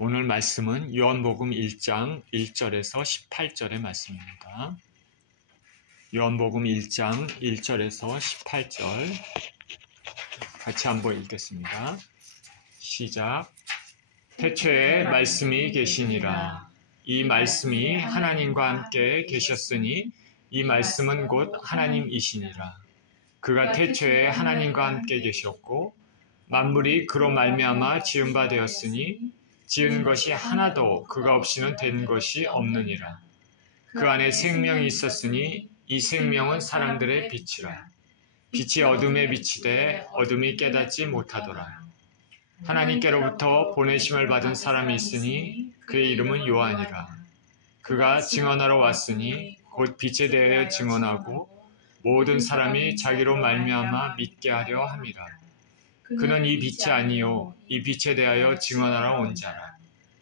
오늘 말씀은 요한복음 1장 1절에서 18절의 말씀입니다. 요한복음 1장 1절에서 18절 같이 한번 읽겠습니다. 시작. 태초에 말씀이 계시니라. 이 말씀이 하나님과 함께 계셨으니 이 말씀은 곧 하나님이시니라. 그가 태초에 하나님과 함께 계셨고 만물이 그로 말미암아 지은 바 되었으니 지은 것이 하나도 그가 없이는 된 것이 없느니라. 그 안에 생명이 있었으니 이 생명은 사람들의 빛이라. 빛이 어둠에 비치되 어둠이 깨닫지 못하더라. 하나님께로부터 보내심을 받은 사람이 있으니 그의 이름은 요한이라. 그가 증언하러 왔으니 곧 빛에 대하여 증언하고 모든 사람이 자기로 말미암아 믿게 하려 함이라. 그는 이 빛이 아니요 이 빛에 대하여 증언하러 온 자라.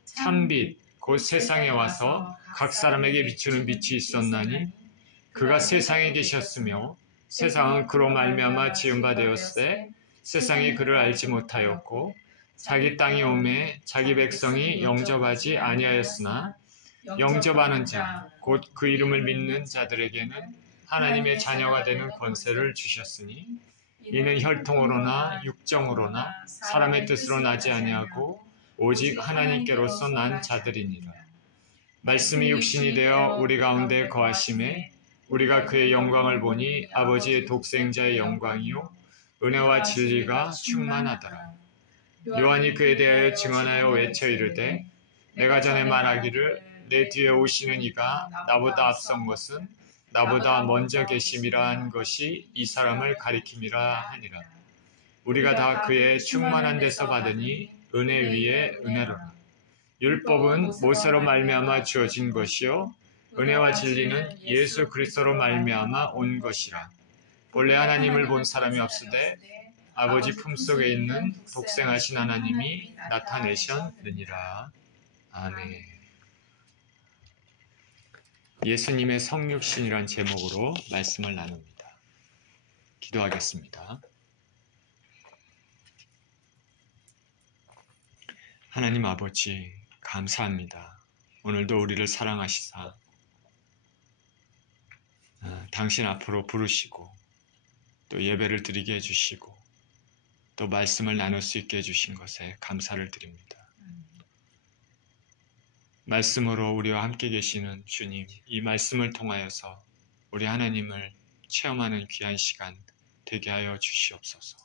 참빛 곧 세상에 와서 각 사람에게 비추는 빛이 있었나니 그가 세상에 계셨으며 세상은 그로 말미암아 지은 바 되었으되 세상이 그를 알지 못하였고 자기 땅에 오매 자기 백성이 영접하지 아니하였으나 영접하는 자 곧 그 이름을 믿는 자들에게는 하나님의 자녀가 되는 권세를 주셨으니 이는 혈통으로나 육정으로나 사람의 뜻으로 나지 아니하고 오직 하나님께로서 난 자들이니라. 말씀이 육신이 되어 우리 가운데 거하심에 우리가 그의 영광을 보니 아버지의 독생자의 영광이요 은혜와 진리가 충만하더라. 요한이 그에 대하여 증언하여 외쳐 이르되 내가 전에 말하기를 내 뒤에 오시는 이가 나보다 앞선 것은 나보다 먼저 계심이라 한 것이 이 사람을 가리킴이라 하니라. 우리가 다 그의 충만한 데서 받으니 은혜 위에 은혜로라. 율법은 모세로 말미암아 주어진 것이요 은혜와 진리는 예수 그리스도로 말미암아 온 것이라. 본래 하나님을 본 사람이 없으되 아버지 품속에 있는 독생하신 하나님이 나타내셨느니라. 아멘. 예수님의 성육신이란 제목으로 말씀을 나눕니다. 기도하겠습니다. 하나님 아버지 감사합니다. 오늘도 우리를 사랑하시사 당신 앞으로 부르시고 또 예배를 드리게 해주시고 또 말씀을 나눌 수 있게 해주신 것에 감사를 드립니다. 말씀으로 우리와 함께 계시는 주님, 이 말씀을 통하여서 우리 하나님을 체험하는 귀한 시간 되게 하여 주시옵소서.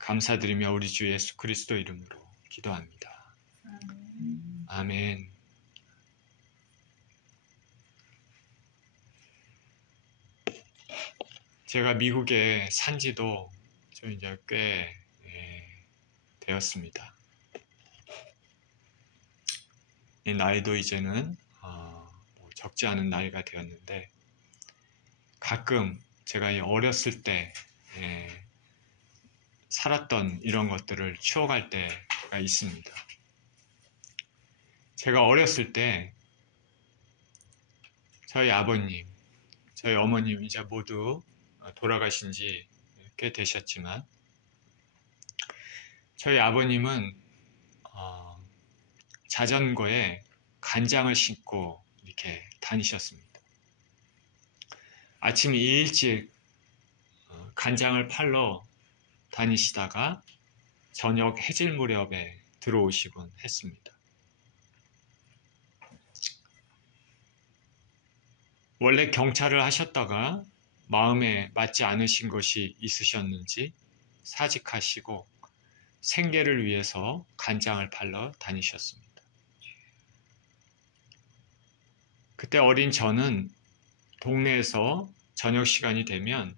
감사드리며 우리 주 예수 그리스도 이름으로 기도합니다. 아멘. 제가 미국에 산 지도 좀 이제 꽤 되었습니다. 이 나이도 이제는 적지 않은 나이가 되었는데 가끔 제가 어렸을 때 살았던 이런 것들을 추억할 때가 있습니다. 제가 어렸을 때 저희 아버님, 저희 어머님 이제 모두 돌아가신 지 꽤 되셨지만 저희 아버님은 자전거에 간장을 신고 이렇게 다니셨습니다. 아침 일찍 간장을 팔러 다니시다가 저녁 해질 무렵에 들어오시곤 했습니다. 원래 경찰을 하셨다가 마음에 맞지 않으신 것이 있으셨는지 사직하시고 생계를 위해서 간장을 팔러 다니셨습니다. 그때 어린 저는 동네에서 저녁 시간이 되면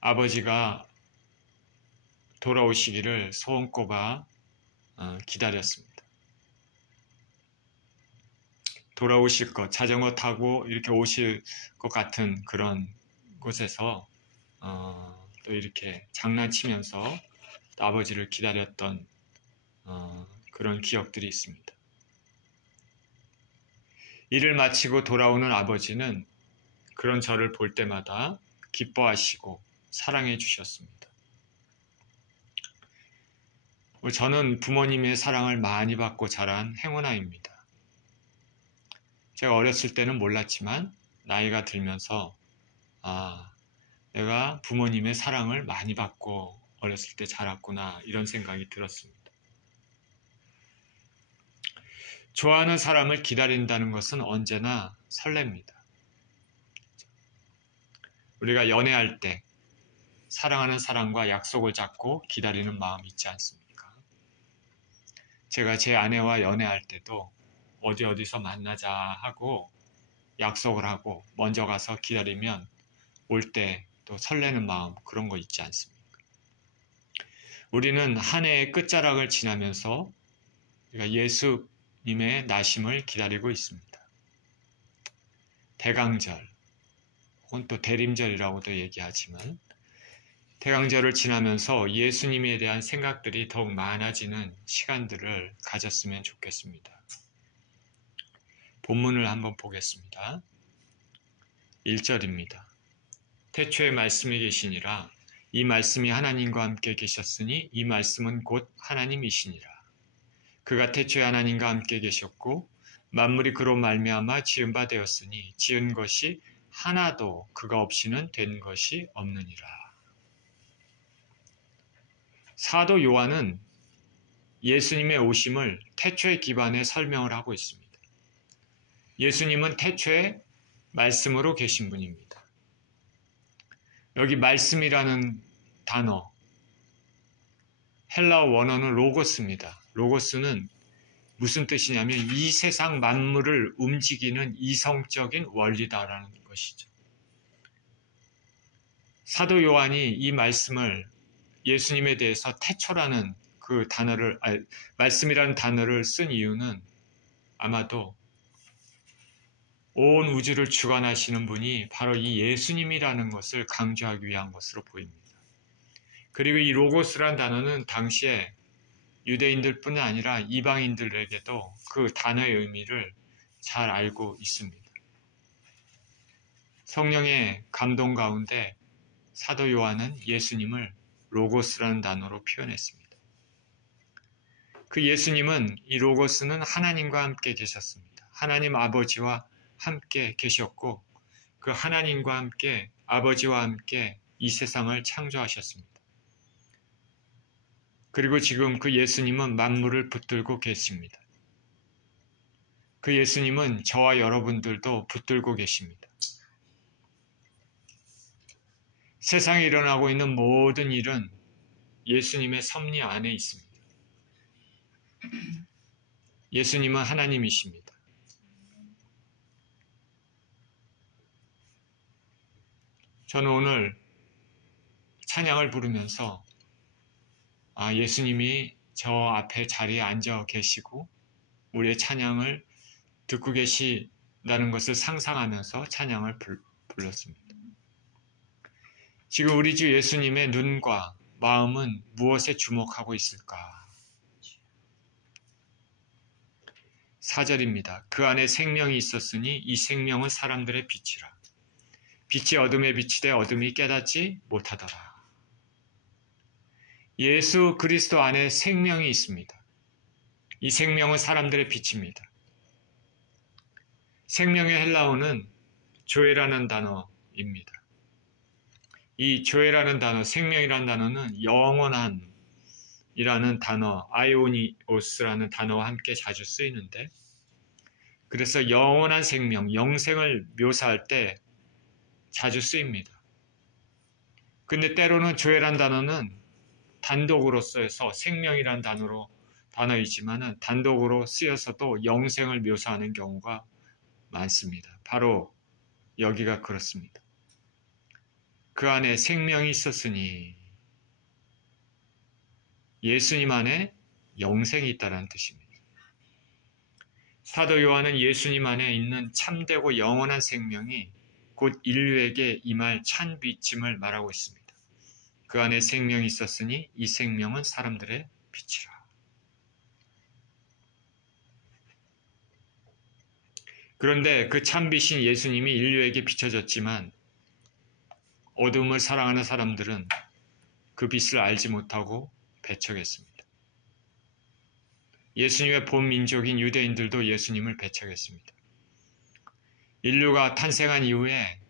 아버지가 돌아오시기를 소원꼽아 기다렸습니다. 돌아오실 것, 자전거 타고 이렇게 오실 것 같은 그런 곳에서 또 이렇게 장난치면서 또 아버지를 기다렸던 그런 기억들이 있습니다. 일을 마치고 돌아오는 아버지는 그런 저를 볼 때마다 기뻐하시고 사랑해 주셨습니다. 저는 부모님의 사랑을 많이 받고 자란 행운아입니다. 제가 어렸을 때는 몰랐지만 나이가 들면서 내가 부모님의 사랑을 많이 받고 어렸을 때 자랐구나 이런 생각이 들었습니다. 좋아하는 사람을 기다린다는 것은 언제나 설렙니다. 우리가 연애할 때 사랑하는 사람과 약속을 잡고 기다리는 마음이 있지 않습니까? 제가 제 아내와 연애할 때도 어디서 만나자 하고 약속을 하고 먼저 가서 기다리면 올 때 또 설레는 마음 그런 거 있지 않습니까? 우리는 한 해의 끝자락을 지나면서 예수님의 나심을 기다리고 있습니다. 대강절 혹은 또 대림절이라고도 얘기하지만 대강절을 지나면서 예수님에 대한 생각들이 더욱 많아지는 시간들을 가졌으면 좋겠습니다. 본문을 한번 보겠습니다. 1절입니다. 태초에 말씀이 계시니라. 이 말씀이 하나님과 함께 계셨으니 이 말씀은 곧 하나님이시니라. 그가 태초에 하나님과 함께 계셨고 만물이 그로 말미암아 지은 바 되었으니 지은 것이 하나도 그가 없이는 된 것이 없느니라. 사도 요한은 예수님의 오심을 태초에 기반해 설명을 하고 있습니다. 예수님은 태초에 말씀으로 계신 분입니다. 여기 말씀이라는 단어, 헬라어 원어는 로고스입니다. 로고스는 무슨 뜻이냐면 이 세상 만물을 움직이는 이성적인 원리다라는 것이죠. 사도 요한이 이 말씀을 예수님에 대해서 태초라는 그 단어를, 말씀이라는 단어를 쓴 이유는 아마도 온 우주를 주관하시는 분이 바로 이 예수님이라는 것을 강조하기 위한 것으로 보입니다. 그리고 이 로고스란 단어는 당시에 유대인들뿐 아니라 이방인들에게도 그 단어의 의미를 잘 알고 있습니다. 성령의 감동 가운데 사도 요한은 예수님을 로고스라는 단어로 표현했습니다. 그 예수님은 이 로고스는 하나님과 함께 계셨습니다. 하나님 아버지와 함께 계셨고 그 하나님과 함께 아버지와 함께 이 세상을 창조하셨습니다. 그리고 지금 그 예수님은 만물을 붙들고 계십니다. 그 예수님은 저와 여러분들도 붙들고 계십니다. 세상에 일어나고 있는 모든 일은 예수님의 섭리 안에 있습니다. 예수님은 하나님이십니다. 저는 오늘 찬양을 부르면서 예수님이 저 앞에 자리에 앉아 계시고 우리의 찬양을 듣고 계시다는 것을 상상하면서 찬양을 불렀습니다. 지금 우리 주 예수님의 눈과 마음은 무엇에 주목하고 있을까? 4절입니다. 그 안에 생명이 있었으니 이 생명은 사람들의 빛이라. 빛이 어둠에 비치되 어둠이 깨닫지 못하더라. 예수 그리스도 안에 생명이 있습니다. 이 생명은 사람들의 빛입니다. 생명의 헬라어는 조에라는 단어입니다. 이 조에라는 단어, 생명이라는 단어는 영원한 이라는 단어, 아이오니오스라는 단어와 함께 자주 쓰이는데 그래서 영원한 생명, 영생을 묘사할 때 자주 쓰입니다. 근데 때로는 조에란 단어는 단독으로 쓰여서 생명이란 단어이지만 단독으로 쓰여서도 영생을 묘사하는 경우가 많습니다. 바로 여기가 그렇습니다. 그 안에 생명이 있었으니 예수님 안에 영생이 있다는 뜻입니다. 사도 요한은 예수님 안에 있는 참되고 영원한 생명이 곧 인류에게 임할 찬 빛임을 말하고 있습니다. 그 안에 생명이 있었으니 이 생명은 사람들의 빛이라. 그런데 그 참빛인 예수님이 인류에게 비춰졌지만 어둠을 사랑하는 사람들은 그 빛을 알지 못하고 배척했습니다. 예수님의 본 민족인 유대인들도 예수님을 배척했습니다. 인류가 탄생한 이후에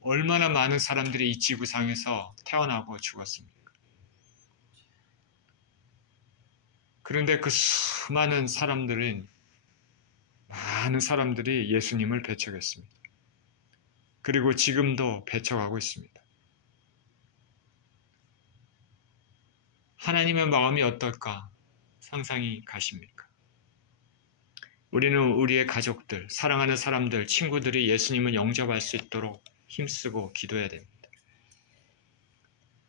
얼마나 많은 사람들이 이 지구상에서 태어나고 죽었습니까? 그런데 그 수많은 많은 사람들이 예수님을 배척했습니다. 그리고 지금도 배척하고 있습니다. 하나님의 마음이 어떨까 상상이 가십니까? 우리는 우리의 가족들, 사랑하는 사람들, 친구들이 예수님을 영접할 수 있도록 힘쓰고 기도해야 됩니다.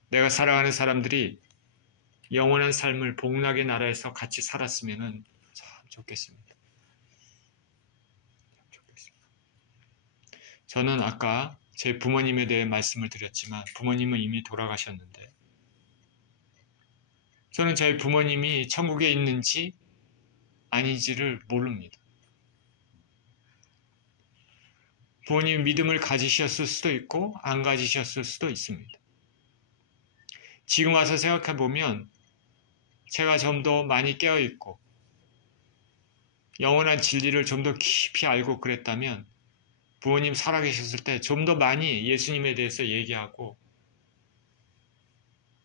내가 사랑하는 사람들이 영원한 삶을 복락의 나라에서 같이 살았으면 참 좋겠습니다. 저는 아까 제 부모님에 대해 말씀을 드렸지만 부모님은 이미 돌아가셨는데 저는 저희 부모님이 천국에 있는지 아닌지를 모릅니다. 부모님 믿음을 가지셨을 수도 있고 안 가지셨을 수도 있습니다. 지금 와서 생각해보면 제가 좀 더 많이 깨어있고 영원한 진리를 좀 더 깊이 알고 그랬다면 부모님 살아계셨을 때 좀 더 많이 예수님에 대해서 얘기하고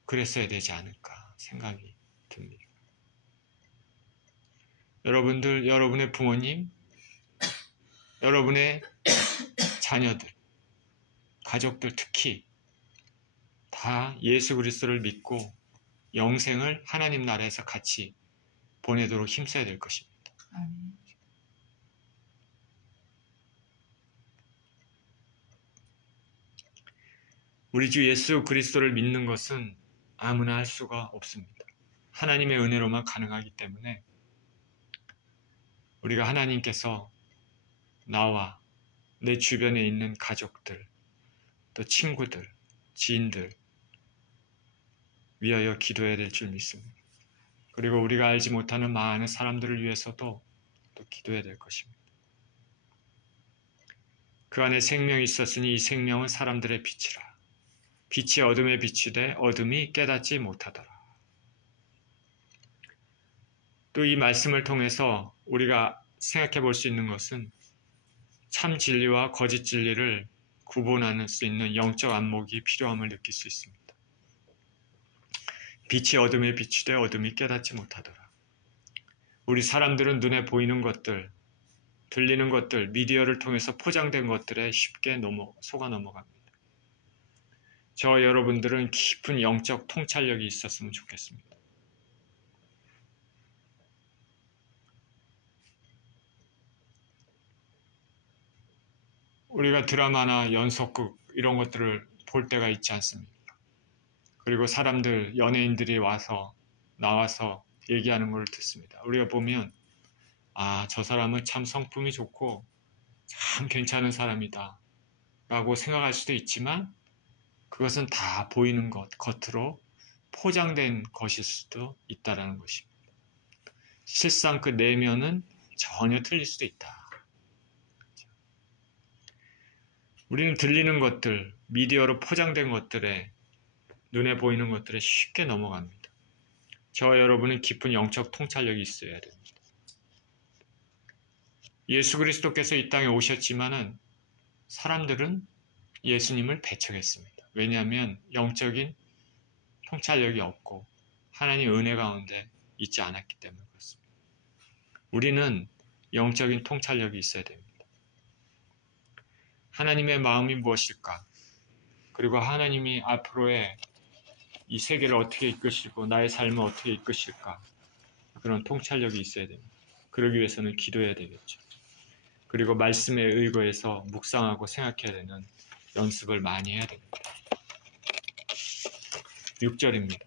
그랬어야 되지 않을까 생각이 듭니다. 여러분들, 여러분의 부모님, 여러분의 자녀들, 가족들 특히 다 예수 그리스도를 믿고 영생을 하나님 나라에서 같이 보내도록 힘써야 될 것입니다. 우리 주 예수 그리스도를 믿는 것은 아무나 할 수가 없습니다. 하나님의 은혜로만 가능하기 때문에 우리가 하나님께서 나와 내 주변에 있는 가족들, 또 친구들, 지인들 위하여 기도해야 될 줄 믿습니다. 그리고 우리가 알지 못하는 많은 사람들을 위해서도 또 기도해야 될 것입니다. 그 안에 생명이 있었으니 이 생명은 사람들의 빛이라. 빛이 어둠에 비추되 어둠이 깨닫지 못하더라. 또 이 말씀을 통해서 우리가 생각해 볼 수 있는 것은 참 진리와 거짓 진리를 구분할 수 있는 영적 안목이 필요함을 느낄 수 있습니다. 빛이 어둠에 비추되 어둠이 깨닫지 못하더라. 우리 사람들은 눈에 보이는 것들, 들리는 것들, 미디어를 통해서 포장된 것들에 쉽게 속아 넘어갑니다. 저와 여러분들은 깊은 영적 통찰력이 있었으면 좋겠습니다. 우리가 드라마나 연속극 이런 것들을 볼 때가 있지 않습니까? 그리고 사람들, 연예인들이 나와서 얘기하는 걸 듣습니다. 우리가 보면 저 사람은 참 성품이 좋고 참 괜찮은 사람이다 라고 생각할 수도 있지만 그것은 다 보이는 것, 겉으로 포장된 것일 수도 있다는 것입니다. 실상 그 내면은 전혀 틀릴 수도 있다. 우리는 들리는 것들, 미디어로 포장된 것들에 눈에 보이는 것들에 쉽게 넘어갑니다. 저와 여러분은 깊은 영적 통찰력이 있어야 됩니다. 예수 그리스도께서 이 땅에 오셨지만은 사람들은 예수님을 배척했습니다. 왜냐하면 영적인 통찰력이 없고 하나님의 은혜 가운데 있지 않았기 때문에 그렇습니다. 우리는 영적인 통찰력이 있어야 됩니다. 하나님의 마음이 무엇일까? 그리고 하나님이 앞으로의 이 세계를 어떻게 이끄시고 나의 삶을 어떻게 이끄실까? 그런 통찰력이 있어야 됩니다. 그러기 위해서는 기도해야 되겠죠. 그리고 말씀에 의거해서 묵상하고 생각해야 되는 연습을 많이 해야 됩니다. 6절입니다.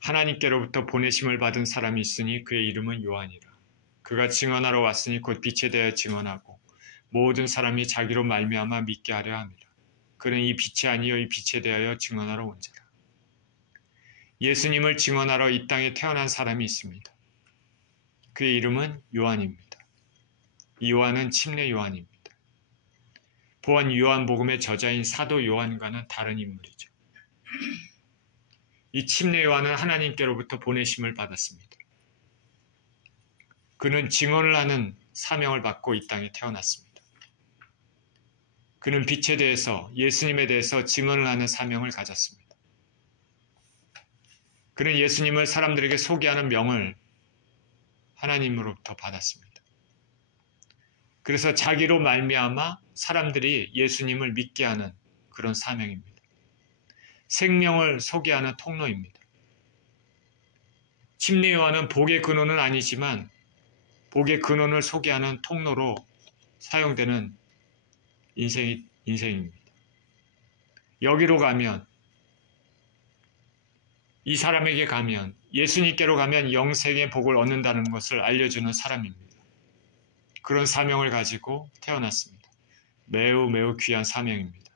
하나님께로부터 보내심을 받은 사람이 있으니 그의 이름은 요한이라. 그가 증언하러 왔으니 곧 빛에 대하여 증언하고 모든 사람이 자기로 말미암아 믿게 하려 함이라. 그는 이 빛이 아니요 이 빛에 대하여 증언하러 온 자라. 예수님을 증언하러 이 땅에 태어난 사람이 있습니다. 그의 이름은 요한입니다. 이 요한은 침례 요한입니다. 보안 요한복음의 저자인 사도 요한과는 다른 인물이죠. 이 침례 요한은 하나님께로부터 보내심을 받았습니다. 그는 증언을 하는 사명을 받고 이 땅에 태어났습니다. 그는 빛에 대해서, 예수님에 대해서 증언을 하는 사명을 가졌습니다. 그는 예수님을 사람들에게 소개하는 명을 하나님으로부터 받았습니다. 그래서 자기로 말미암아 사람들이 예수님을 믿게 하는 그런 사명입니다. 생명을 소개하는 통로입니다. 침례 요한은 복의 근원은 아니지만 복의 근원을 소개하는 통로로 사용되는 인생입니다. 여기로 가면, 이 사람에게 가면, 예수님께로 가면 영생의 복을 얻는다는 것을 알려주는 사람입니다. 그런 사명을 가지고 태어났습니다. 매우 매우 귀한 사명입니다.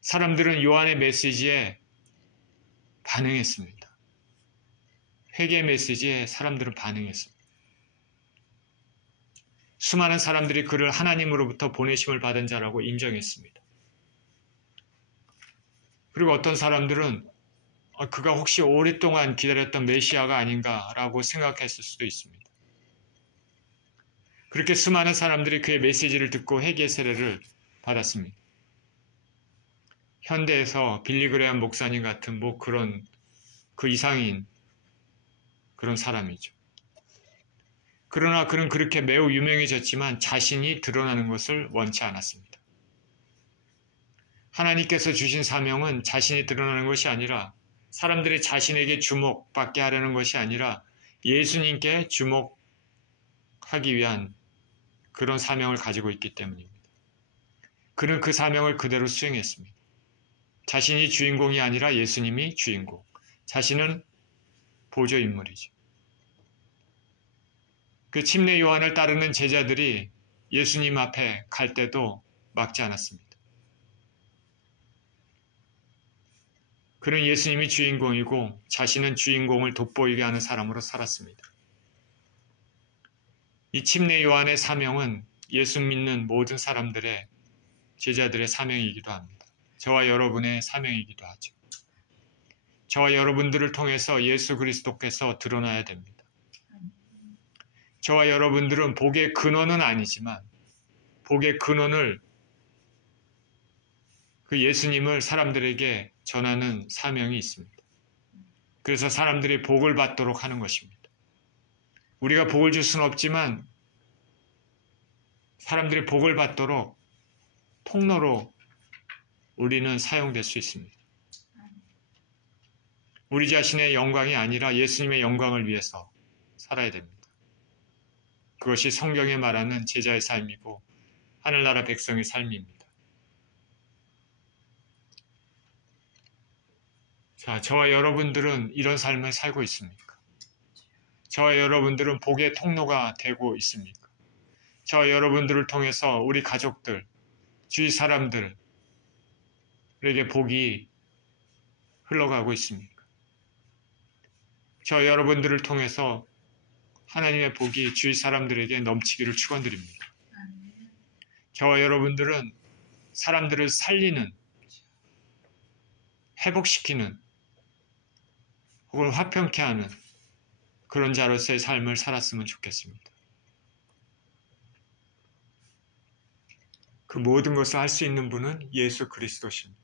사람들은 요한의 메시지에 반응했습니다. 회개 메시지에 사람들은 반응했습니다. 수많은 사람들이 그를 하나님으로부터 보내심을 받은 자라고 인정했습니다. 그리고 어떤 사람들은 그가 혹시 오랫동안 기다렸던 메시아가 아닌가라고 생각했을 수도 있습니다. 그렇게 수많은 사람들이 그의 메시지를 듣고 회개 세례를 받았습니다. 현대에서 빌리 그레엄 목사님 같은 그 이상인 그런 사람이죠. 그러나 그는 그렇게 매우 유명해졌지만 자신이 드러나는 것을 원치 않았습니다. 하나님께서 주신 사명은 자신이 드러나는 것이 아니라 사람들이 자신에게 주목받게 하려는 것이 아니라 예수님께 주목하기 위한 그런 사명을 가지고 있기 때문입니다. 그는 그 사명을 그대로 수행했습니다. 자신이 주인공이 아니라 예수님이 주인공. 자신은 보조인물이죠. 그 침례 요한을 따르는 제자들이 예수님 앞에 갈 때도 막지 않았습니다. 그는 예수님이 주인공이고 자신은 주인공을 돋보이게 하는 사람으로 살았습니다. 이 침례 요한의 사명은 예수 믿는 모든 사람들의 제자들의 사명이기도 합니다. 저와 여러분의 사명이기도 하죠. 저와 여러분들을 통해서 예수 그리스도께서 드러나야 됩니다. 저와 여러분들은 복의 근원은 아니지만 복의 근원을 그 예수님을 사람들에게 전하는 사명이 있습니다. 그래서 사람들이 복을 받도록 하는 것입니다. 우리가 복을 줄 수는 없지만 사람들이 복을 받도록 통로로 우리는 사용될 수 있습니다. 우리 자신의 영광이 아니라 예수님의 영광을 위해서 살아야 됩니다. 그것이 성경에 말하는 제자의 삶이고 하늘나라 백성의 삶입니다. 자, 저와 여러분들은 이런 삶을 살고 있습니까? 저와 여러분들은 복의 통로가 되고 있습니까? 저와 여러분들을 통해서 우리 가족들, 주위 사람들에게 복이 흘러가고 있습니까? 저와 여러분들을 통해서 하나님의 복이 주위 사람들에게 넘치기를 축원드립니다. 저와 여러분들은 사람들을 살리는, 회복시키는, 혹은 화평케 하는 그런 자로서의 삶을 살았으면 좋겠습니다. 그 모든 것을 할 수 있는 분은 예수 그리스도십니다.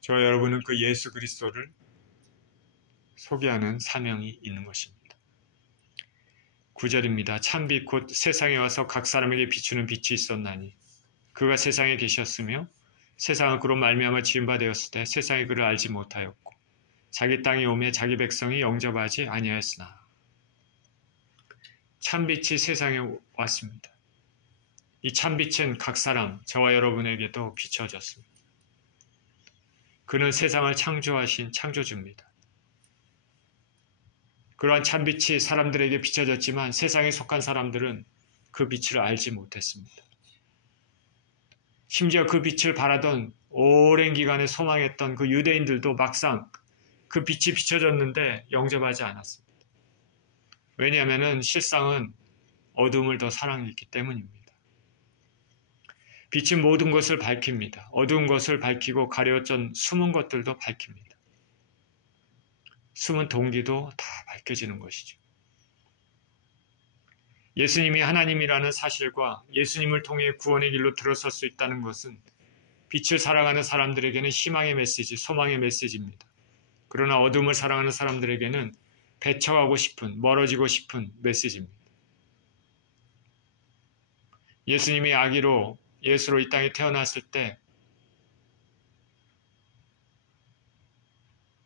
저와 여러분은 그 예수 그리스도를 소개하는 사명이 있는 것입니다. 9절입니다. 참빛 곧 세상에 와서 각 사람에게 비추는 빛이 있었나니 그가 세상에 계셨으며 세상은 그로 말미암아 지은 바 되었을 때 세상이 그를 알지 못하였고 자기 땅에 오매 자기 백성이 영접하지 아니하였으나 참빛이 세상에 왔습니다. 이 참빛은 각 사람, 저와 여러분에게도 비춰졌습니다. 그는 세상을 창조하신 창조주입니다. 그러한 참빛이 사람들에게 비춰졌지만 세상에 속한 사람들은 그 빛을 알지 못했습니다. 심지어 그 빛을 바라던 오랜 기간에 소망했던 그 유대인들도 막상 그 빛이 비춰졌는데 영접하지 않았습니다. 왜냐하면 실상은 어둠을 더 사랑했기 때문입니다. 빛은 모든 것을 밝힙니다. 어두운 것을 밝히고 가려웠던 숨은 것들도 밝힙니다. 숨은 동기도 다 밝혀지는 것이죠. 예수님이 하나님이라는 사실과 예수님을 통해 구원의 길로 들어설 수 있다는 것은 빛을 사랑하는 사람들에게는 희망의 메시지, 소망의 메시지입니다. 그러나 어둠을 사랑하는 사람들에게는 배척하고 싶은, 멀어지고 싶은 메시지입니다. 예수님이 아기로 예수로 이 땅에 태어났을 때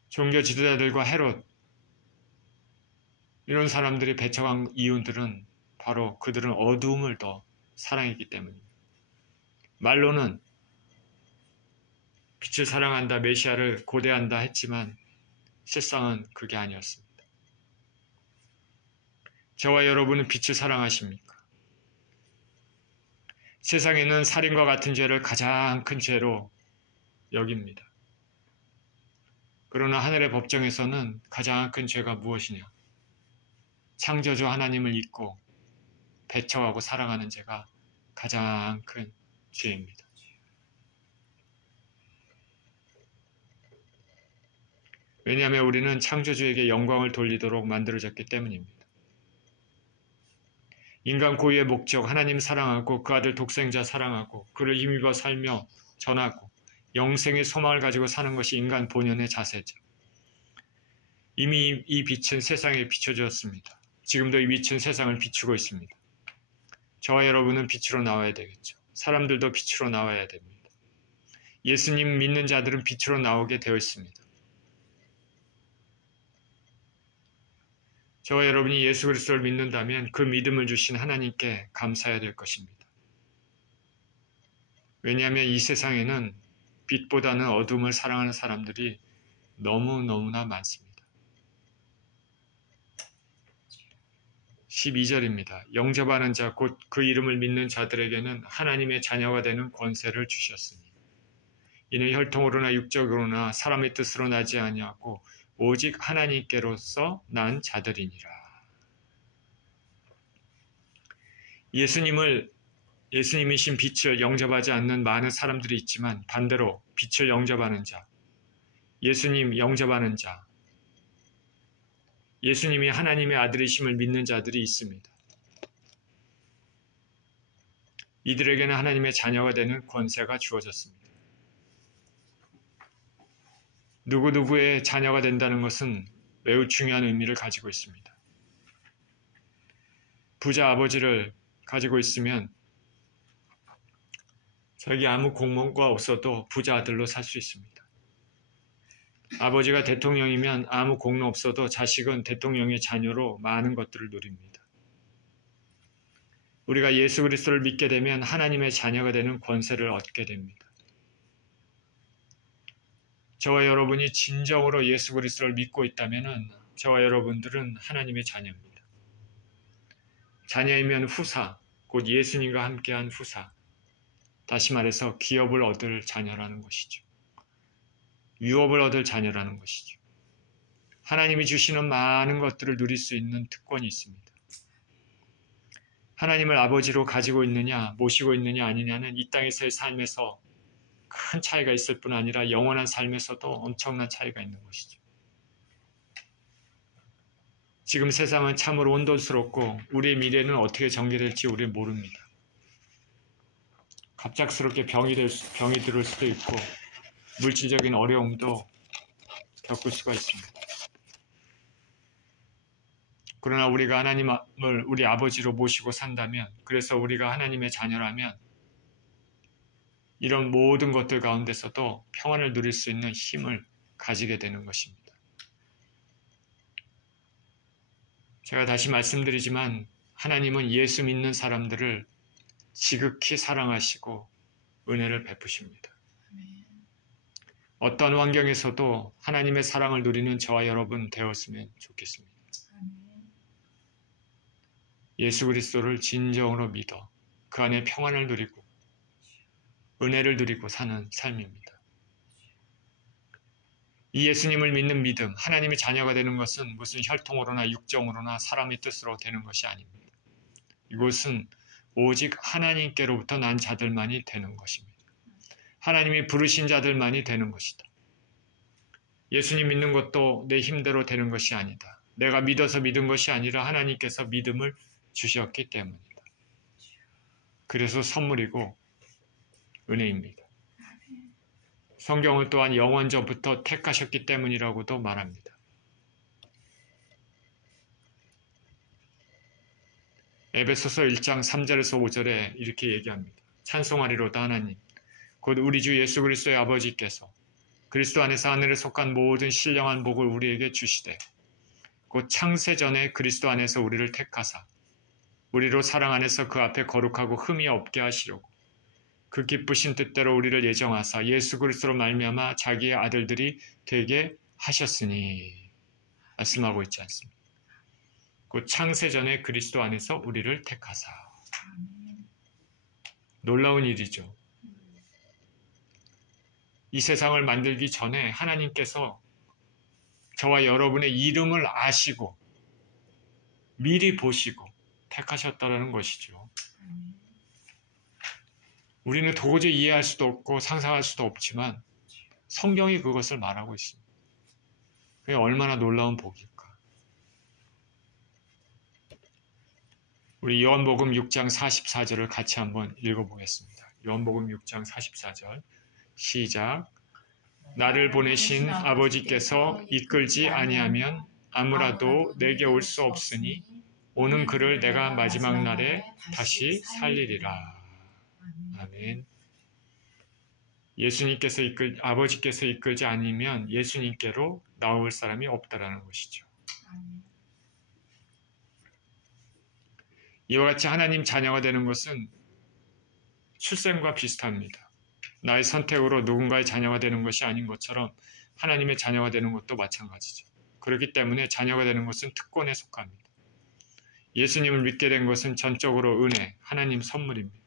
종교 지도자들과 헤롯 이런 사람들이 배척한 이유들은 바로 그들은 어두움을 더 사랑했기 때문입니다. 말로는 빛을 사랑한다, 메시아를 고대한다 했지만 실상은 그게 아니었습니다. 저와 여러분은 빛을 사랑하십니까? 세상에는 살인과 같은 죄를 가장 큰 죄로 여깁니다. 그러나 하늘의 법정에서는 가장 큰 죄가 무엇이냐? 창조주 하나님을 잊고 배척하고 사랑하는 죄가 가장 큰 죄입니다. 왜냐하면 우리는 창조주에게 영광을 돌리도록 만들어졌기 때문입니다. 인간 고유의 목적, 하나님 사랑하고 그 아들 독생자 사랑하고 그를 힘입어 살며 전하고 영생의 소망을 가지고 사는 것이 인간 본연의 자세죠. 이미 이 빛은 세상에 비춰졌습니다. 지금도 이 빛은 세상을 비추고 있습니다. 저와 여러분은 빛으로 나와야 되겠죠. 사람들도 빛으로 나와야 됩니다. 예수님 믿는 자들은 빛으로 나오게 되어 있습니다. 저와 여러분이 예수 그리스도를 믿는다면 그 믿음을 주신 하나님께 감사해야 될 것입니다. 왜냐하면 이 세상에는 빛보다는 어둠을 사랑하는 사람들이 너무너무나 많습니다. 12절입니다. 영접하는 자 곧 그 이름을 믿는 자들에게는 하나님의 자녀가 되는 권세를 주셨으니 이는 혈통으로나 육적으로나 사람의 뜻으로 나지 아니하고 오직 하나님께로서 난 자들이니라. 예수님이신 빛을 영접하지 않는 많은 사람들이 있지만 반대로 빛을 영접하는 자, 예수님 영접하는 자, 예수님이 하나님의 아들이심을 믿는 자들이 있습니다. 이들에게는 하나님의 자녀가 되는 권세가 주어졌습니다. 누구누구의 자녀가 된다는 것은 매우 중요한 의미를 가지고 있습니다. 부자 아버지를 가지고 있으면 자기 아무 공무원과 없어도 부자 아들로 살 수 있습니다. 아버지가 대통령이면 아무 공로 없어도 자식은 대통령의 자녀로 많은 것들을 누립니다. 우리가 예수 그리스도를 믿게 되면 하나님의 자녀가 되는 권세를 얻게 됩니다. 저와 여러분이 진정으로 예수 그리스도를 믿고 있다면 저와 여러분들은 하나님의 자녀입니다. 자녀이면 후사, 곧 예수님과 함께한 후사, 다시 말해서 기업을 얻을 자녀라는 것이죠. 유업을 얻을 자녀라는 것이죠. 하나님이 주시는 많은 것들을 누릴 수 있는 특권이 있습니다. 하나님을 아버지로 가지고 있느냐, 모시고 있느냐 아니냐는 이 땅에서의 삶에서 큰 차이가 있을 뿐 아니라 영원한 삶에서도 엄청난 차이가 있는 것이죠. 지금 세상은 참으로 혼돈스럽고 우리의 미래는 어떻게 전개될지 우리는 모릅니다. 갑작스럽게 병이 들을 수도 있고 물질적인 어려움도 겪을 수가 있습니다. 그러나 우리가 하나님을 우리 아버지로 모시고 산다면, 그래서 우리가 하나님의 자녀라면 이런 모든 것들 가운데서도 평안을 누릴 수 있는 힘을 가지게 되는 것입니다. 제가 다시 말씀드리지만 하나님은 예수 믿는 사람들을 지극히 사랑하시고 은혜를 베푸십니다. 어떤 환경에서도 하나님의 사랑을 누리는 저와 여러분 되었으면 좋겠습니다. 예수 그리스도를 진정으로 믿어 그 안에 평안을 누리고 은혜를 누리고 사는 삶입니다. 이 예수님을 믿는 믿음, 하나님의 자녀가 되는 것은 무슨 혈통으로나 육정으로나 사람의 뜻으로 되는 것이 아닙니다. 이것은 오직 하나님께로부터 난 자들만이 되는 것입니다. 하나님이 부르신 자들만이 되는 것이다. 예수님 믿는 것도 내 힘대로 되는 것이 아니다. 내가 믿어서 믿은 것이 아니라 하나님께서 믿음을 주셨기 때문이다. 그래서 선물이고 은혜입니다. 성경은 또한 영원전부터 택하셨기 때문이라고도 말합니다. 에베소서 1장 3절에서 5절에 이렇게 얘기합니다. 찬송하리로다 하나님 곧 우리 주 예수 그리스도의 아버지께서 그리스도 안에서 하늘에 속한 모든 신령한 복을 우리에게 주시되 곧 창세전에 그리스도 안에서 우리를 택하사 우리로 사랑 안에서 그 앞에 거룩하고 흠이 없게 하시려고 그 기쁘신 뜻대로 우리를 예정하사 예수 그리스도로 말미암아 자기의 아들들이 되게 하셨으니 말씀하고 있지 않습니까? 곧 창세전에 그리스도 안에서 우리를 택하사. 놀라운 일이죠. 이 세상을 만들기 전에 하나님께서 저와 여러분의 이름을 아시고 미리 보시고 택하셨다는 것이죠. 우리는 도저히 이해할 수도 없고 상상할 수도 없지만 성경이 그것을 말하고 있습니다. 그게 얼마나 놀라운 복일까. 우리 요한복음 6장 44절을 같이 한번 읽어보겠습니다. 요한복음 6장 44절 시작. 나를 보내신 아버지께서 이끌지 아니하면 아무라도 내게 올 수 없으니 오는 그를 내가 마지막 날에 다시 살리리라. 아멘. 예수님께서 아버지께서 이끌지 않으면 예수님께로 나올 사람이 없다라는 것이죠. 이와 같이 하나님 자녀가 되는 것은 출생과 비슷합니다. 나의 선택으로 누군가의 자녀가 되는 것이 아닌 것처럼 하나님의 자녀가 되는 것도 마찬가지죠. 그렇기 때문에 자녀가 되는 것은 특권에 속합니다. 예수님을 믿게 된 것은 전적으로 은혜, 하나님 선물입니다.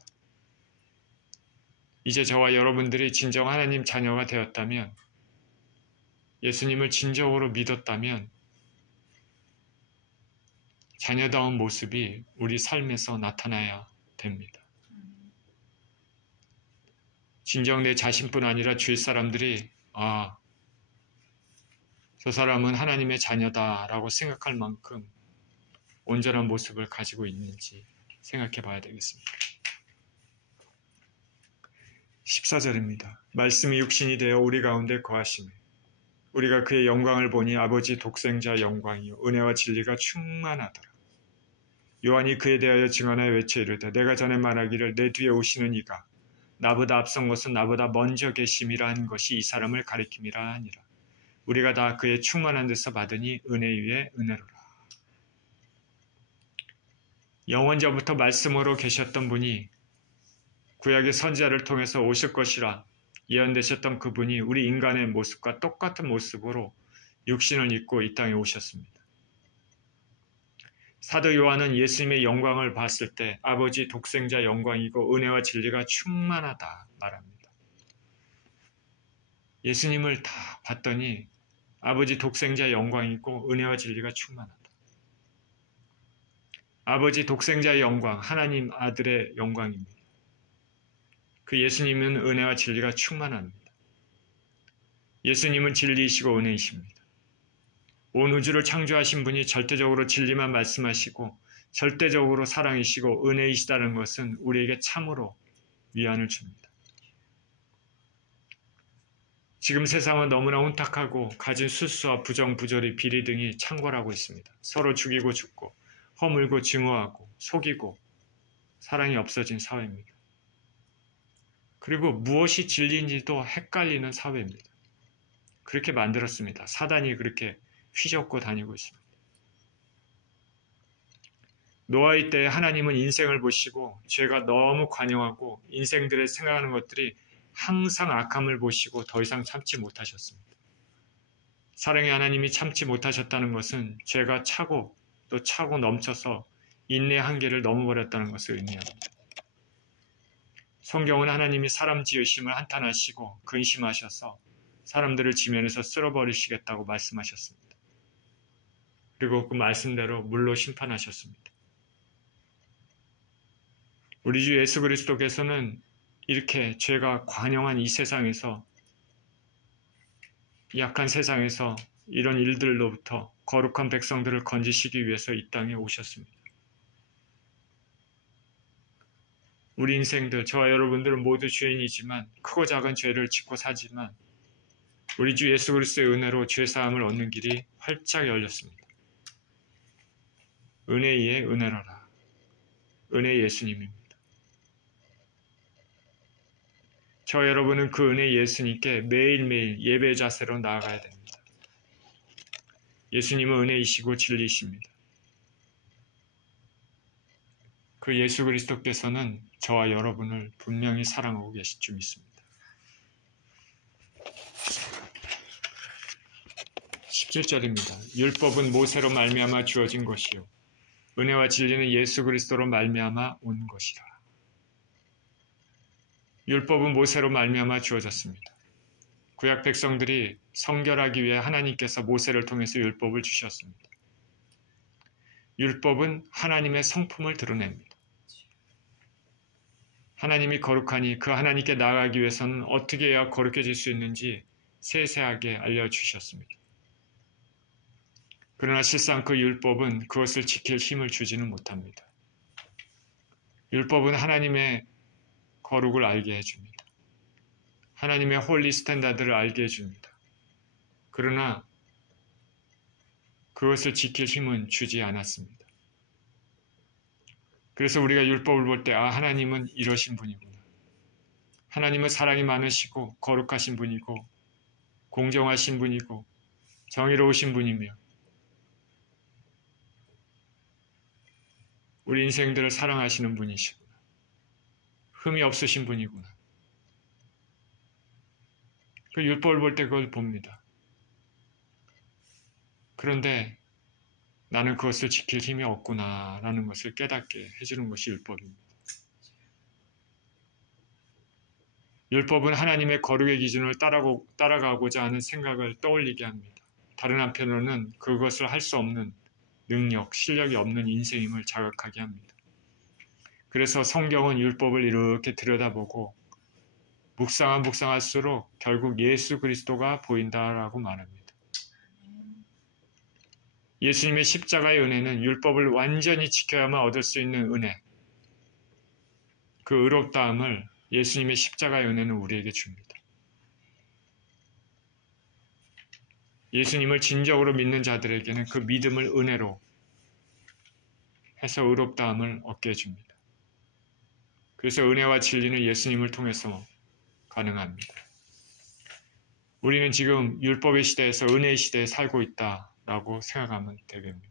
이제 저와 여러분들이 진정 하나님 자녀가 되었다면, 예수님을 진정으로 믿었다면 자녀다운 모습이 우리 삶에서 나타나야 됩니다. 진정 내 자신뿐 아니라 주위 사람들이 저 사람은 하나님의 자녀다라고 생각할 만큼 온전한 모습을 가지고 있는지 생각해 봐야 되겠습니다. 14절입니다. 말씀이 육신이 되어 우리 가운데 거하시매 우리가 그의 영광을 보니 아버지 독생자 영광이요 은혜와 진리가 충만하더라. 요한이 그에 대하여 증언하여 외쳐 이르되 내가 전에 말하기를 내 뒤에 오시는 이가 나보다 앞선 것은 나보다 먼저 계심이라 한 것이 이 사람을 가리킴이라 하니라. 우리가 다 그의 충만한 데서 받으니 은혜 위에 은혜로라. 영원전부터 말씀으로 계셨던 분이 구약의 선지자를 통해서 오실 것이라 예언되셨던 그분이 우리 인간의 모습과 똑같은 모습으로 육신을 입고 이 땅에 오셨습니다. 사도 요한은 예수님의 영광을 봤을 때 아버지 독생자 영광이고 은혜와 진리가 충만하다 말합니다. 예수님을 다 봤더니 아버지 독생자 영광이고 은혜와 진리가 충만하다. 아버지 독생자의 영광, 하나님 아들의 영광입니다. 그 예수님은 은혜와 진리가 충만합니다. 예수님은 진리이시고 은혜이십니다. 온 우주를 창조하신 분이 절대적으로 진리만 말씀하시고 절대적으로 사랑이시고 은혜이시다는 것은 우리에게 참으로 위안을 줍니다. 지금 세상은 너무나 혼탁하고 가진 술수와 부정부조리, 비리 등이 창궐하고 있습니다. 서로 죽이고 죽고 허물고 증오하고 속이고 사랑이 없어진 사회입니다. 그리고 무엇이 진리인지도 헷갈리는 사회입니다. 그렇게 만들었습니다. 사단이 그렇게 휘젓고 다니고 있습니다. 노아의 때 하나님은 인생을 보시고 죄가 너무 관영하고 인생들의 생각하는 것들이 항상 악함을 보시고 더 이상 참지 못하셨습니다. 사랑의 하나님이 참지 못하셨다는 것은 죄가 차고 또 차고 넘쳐서 인내 한계를 넘어버렸다는 것을 의미합니다. 성경은 하나님이 사람 지으심을 한탄하시고 근심하셔서 사람들을 지면에서 쓸어버리시겠다고 말씀하셨습니다. 그리고 그 말씀대로 물로 심판하셨습니다. 우리 주 예수 그리스도께서는 이렇게 죄가 관영한 이 세상에서, 약한 세상에서 이런 일들로부터 거룩한 백성들을 건지시기 위해서 이 땅에 오셨습니다. 우리 인생들, 저와 여러분들은 모두 죄인이지만 크고 작은 죄를 짓고 사지만 우리 주 예수 그리스도의 은혜로 죄사함을 얻는 길이 활짝 열렸습니다. 은혜 위에 은혜로라. 은혜 예수님입니다. 저 여러분은 그 은혜 예수님께 매일매일 예배 자세로 나아가야 됩니다. 예수님은 은혜이시고 진리이십니다. 그 예수 그리스도께서는 저와 여러분을 분명히 사랑하고 계실 줄 믿습니다. 17절입니다. 율법은 모세로 말미암아 주어진 것이요 은혜와 진리는 예수 그리스도로 말미암아 온 것이라. 율법은 모세로 말미암아 주어졌습니다. 구약 백성들이 성결하기 위해 하나님께서 모세를 통해서 율법을 주셨습니다. 율법은 하나님의 성품을 드러냅니다. 하나님이 거룩하니 그 하나님께 나아가기 위해서는 어떻게 해야 거룩해질 수 있는지 세세하게 알려주셨습니다. 그러나 실상 그 율법은 그것을 지킬 힘을 주지는 못합니다. 율법은 하나님의 거룩을 알게 해줍니다. 하나님의 홀리 스탠다드를 알게 해줍니다. 그러나 그것을 지킬 힘은 주지 않았습니다. 그래서 우리가 율법을 볼 때 하나님은 이러신 분이구나. 하나님은 사랑이 많으시고 거룩하신 분이고 공정하신 분이고 정의로우신 분이며 우리 인생들을 사랑하시는 분이시구나. 흠이 없으신 분이구나. 그 율법을 볼 때 그걸 봅니다. 그런데 나는 그것을 지킬 힘이 없구나 라는 것을 깨닫게 해주는 것이 율법입니다. 율법은 하나님의 거룩의 기준을 따라가고자 하는 생각을 떠올리게 합니다. 다른 한편으로는 그것을 할 수 없는 능력, 실력이 없는 인생임을 자각하게 합니다. 그래서 성경은 율법을 이렇게 들여다보고 묵상할수록 결국 예수 그리스도가 보인다라고 말합니다. 예수님의 십자가의 은혜는 율법을 완전히 지켜야만 얻을 수 있는 은혜, 그 의롭다함을 예수님의 십자가의 은혜는 우리에게 줍니다. 예수님을 진정으로 믿는 자들에게는 그 믿음을 은혜로 해서 의롭다함을 얻게 해줍니다. 그래서 은혜와 진리는 예수님을 통해서 가능합니다. 우리는 지금 율법의 시대에서 은혜의 시대에 살고 있다라고 생각하면 되겠습니다.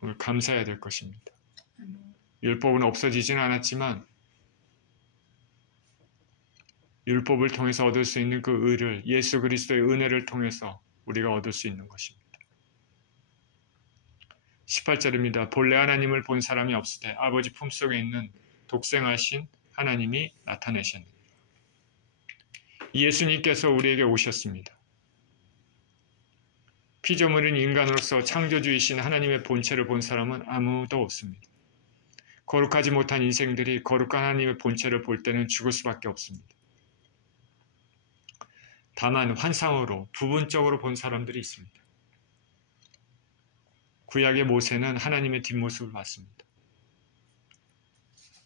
오늘 감사해야 될 것입니다. 율법은 없어지지는 않았지만 율법을 통해서 얻을 수 있는 그 의를 예수 그리스도의 은혜를 통해서 우리가 얻을 수 있는 것입니다. 18절입니다. 본래 하나님을 본 사람이 없으되 아버지 품속에 있는 독생하신 하나님이 나타내셨느니라. 예수님께서 우리에게 오셨습니다. 피조물인 인간으로서 창조주이신 하나님의 본체를 본 사람은 아무도 없습니다. 거룩하지 못한 인생들이 거룩한 하나님의 본체를 볼 때는 죽을 수밖에 없습니다. 다만 환상으로 부분적으로 본 사람들이 있습니다. 구약의 모세는 하나님의 뒷모습을 봤습니다.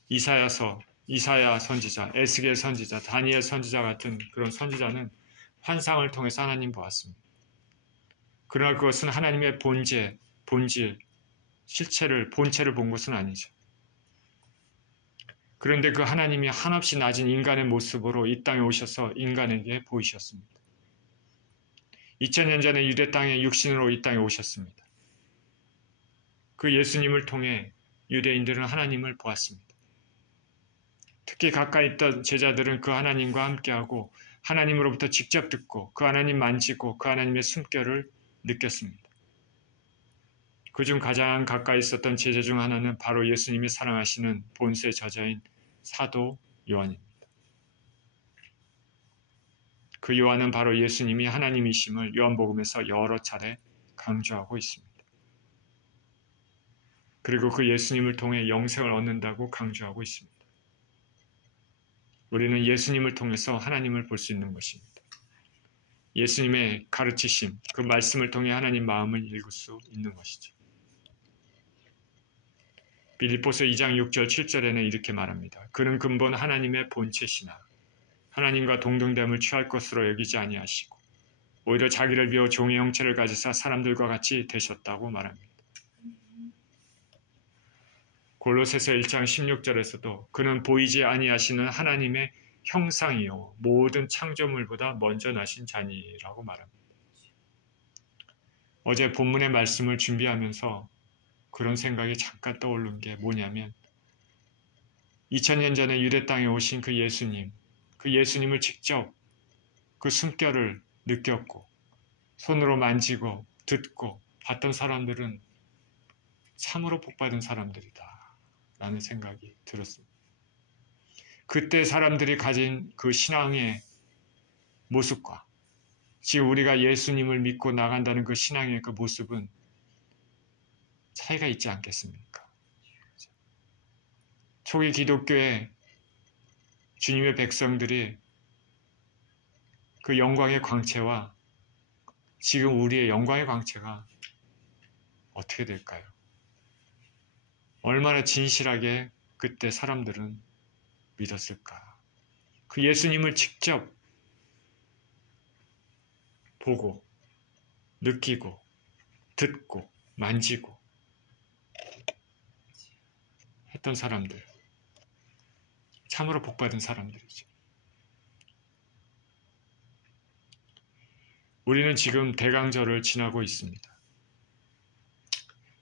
이사야 선지자, 에스겔 선지자, 다니엘 선지자 같은 그런 선지자는 환상을 통해서 하나님 보았습니다. 그러나 그것은 하나님의 본질, 본체를 본 것은 아니죠. 그런데 그 하나님이 한없이 낮은 인간의 모습으로 이 땅에 오셔서 인간에게 보이셨습니다. 2000년 전에 유대 땅에 육신으로 이 땅에 오셨습니다. 그 예수님을 통해 유대인들은 하나님을 보았습니다. 특히 가까이 있던 제자들은 그 하나님과 함께하고 하나님으로부터 직접 듣고 그 하나님 만지고 그 하나님의 숨결을 느꼈습니다. 그중 가장 가까이 있었던 제자 중 하나는 바로 예수님이 사랑하시는 본서의 저자인 사도 요한입니다. 그 요한은 바로 예수님이 하나님이심을 요한복음에서 여러 차례 강조하고 있습니다. 그리고 그 예수님을 통해 영생을 얻는다고 강조하고 있습니다. 우리는 예수님을 통해서 하나님을 볼 수 있는 것입니다. 예수님의 가르치심, 그 말씀을 통해 하나님 마음을 읽을 수 있는 것이죠. 빌립보서 2장 6절 7절에는 이렇게 말합니다. 그는 근본 하나님의 본체시나 하나님과 동등됨을 취할 것으로 여기지 아니하시고 오히려 자기를 비워 종의 형체를 가지사 사람들과 같이 되셨다고 말합니다. 골로새서 1장 16절에서도 그는 보이지 아니하시는 하나님의 형상이요 모든 창조물보다 먼저 나신 자니라고 말합니다. 어제 본문의 말씀을 준비하면서 그런 생각이 잠깐 떠오른 게 뭐냐면 2000년 전에 유대 땅에 오신 그 예수님을 직접 그 숨결을 느꼈고 손으로 만지고 듣고 봤던 사람들은 참으로 복받은 사람들이다 라는 생각이 들었습니다. 그때 사람들이 가진 그 신앙의 모습과 지금 우리가 예수님을 믿고 나간다는 그 신앙의 그 모습은 차이가 있지 않겠습니까? 초기 기독교의 주님의 백성들이 그 영광의 광채와 지금 우리의 영광의 광채가 어떻게 될까요? 얼마나 진실하게 그때 사람들은 믿었을까? 그 예수님을 직접 보고 느끼고 듣고 만지고 했던 사람들, 참으로 복받은 사람들이죠. 우리는 지금 대강절을 지나고 있습니다.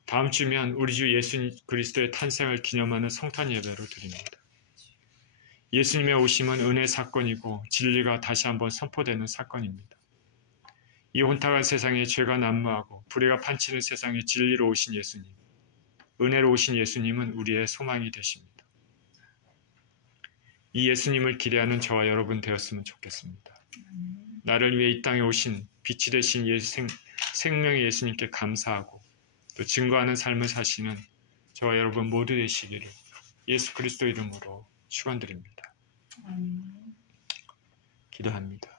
다음 주면 우리 주 예수 그리스도의 탄생을 기념하는 성탄 예배로 드립니다. 예수님의 오심은 은혜 사건이고 진리가 다시 한번 선포되는 사건입니다. 이 혼탁한 세상에 죄가 난무하고 불의가 판치는 세상에 진리로 오신 예수님, 은혜로 오신 예수님은 우리의 소망이 되십니다. 이 예수님을 기대하는 저와 여러분 되었으면 좋겠습니다. 나를 위해 이 땅에 오신 빛이 되신 생명의 예수님께 감사하고 또 증거하는 삶을 사시는 저와 여러분 모두 되시기를 예수 그리스도 이름으로 축원드립니다. 기도합니다.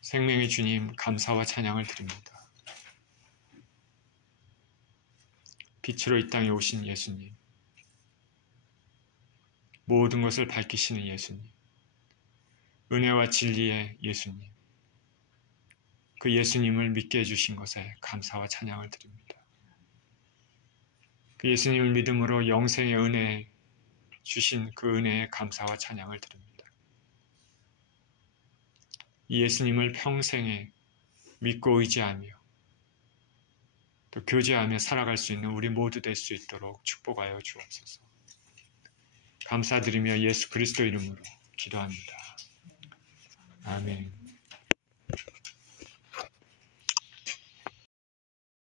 생명의 주님 감사와 찬양을 드립니다. 빛으로 이 땅에 오신 예수님, 모든 것을 밝히시는 예수님, 은혜와 진리의 예수님, 그 예수님을 믿게 해주신 것에 감사와 찬양을 드립니다. 그 예수님을 믿음으로 영생의 은혜 주신 그 은혜에 감사와 찬양을 드립니다. 이 예수님을 평생에 믿고 의지하며 또 교제하며 살아갈 수 있는 우리 모두 될 수 있도록 축복하여 주옵소서. 감사드리며 예수 그리스도 이름으로 기도합니다. 아멘.